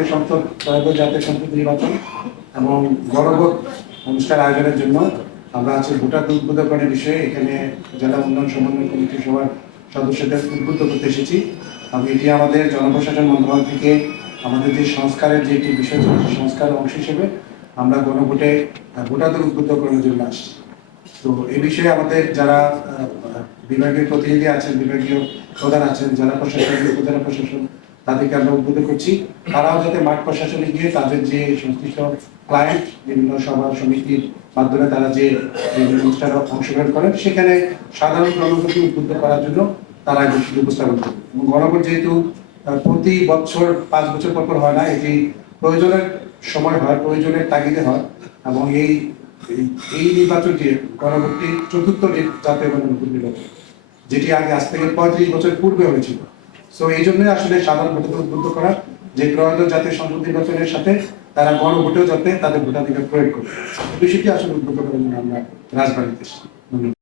জাতীয় সংসদ জাতীয় সংসদ নির্বাচন এবং গণভোট অনুষ্ঠান আয়োজনের জন্য আমরা আজকে ভোটার উদ্বোধনের বিষয়ে এখানে জেলা উন্নয়ন সমন্বয় কমিটি সভার সদস্যদের উদ্বুদ্ধ করতে এসেছি। আমি এটি আমাদের জনপ্রশাসন মন্ত্রণালয় থেকে আমাদের যে সংস্কারের যে একটি বিষয় সংস্কারের অংশ হিসেবে আমরা গণভোটে ভোটারদের উদ্বুদ্ধ করার জন্য আসছি। তো এই বিষয়ে আমাদের যারা বিভাগীয় প্রতিনিধি আছেন, বিভাগীয় প্রধান আছেন, জেলা প্রশাসন, উপজেলা প্রশাসন, তাদেরকে আমরা উদ্বুদ্ধ করছি তারাও যাতে মাঠ প্রশাসনে গিয়ে তাদের যে সংশ্লিষ্ট ক্লায়েন্ট বিভিন্ন সভা সমিতির মাধ্যমে তারা যে অনুষ্ঠানে অংশগ্রহণ করেন সেখানে সাধারণ জনগণকে উদ্বুদ্ধ করার জন্য তারা বিষয়টি উপস্থাপন করবে। এবং গণভোট যেহেতু প্রতি বছর 5 বছর পর হয় না, এটি প্রয়োজনের সময় হয়, প্রয়োজনের তাগিদে হয় এবং এই নির্বাচনটি গণভোটটি চতুর্থ জাতীয় গণভোট নির্বাচন, যেটি আগে আজ থেকে 35 বছর পূর্বে হয়েছিল। সো এই জন্যই আসলে সাধারণ ভোটারদের উদ্বুদ্ধ করা যে ত্রয়োদশ জাতীয় সংসদ নির্বাচনের সাথে তারা গণভোটেও যাতে তাদের ভোটাধিকার প্রয়োগ করে, বিষয়টি আসলে উদ্বুদ্ধ করার জন্য আমরা রাজবাড়িতে এসেছি। ধন্যবাদ।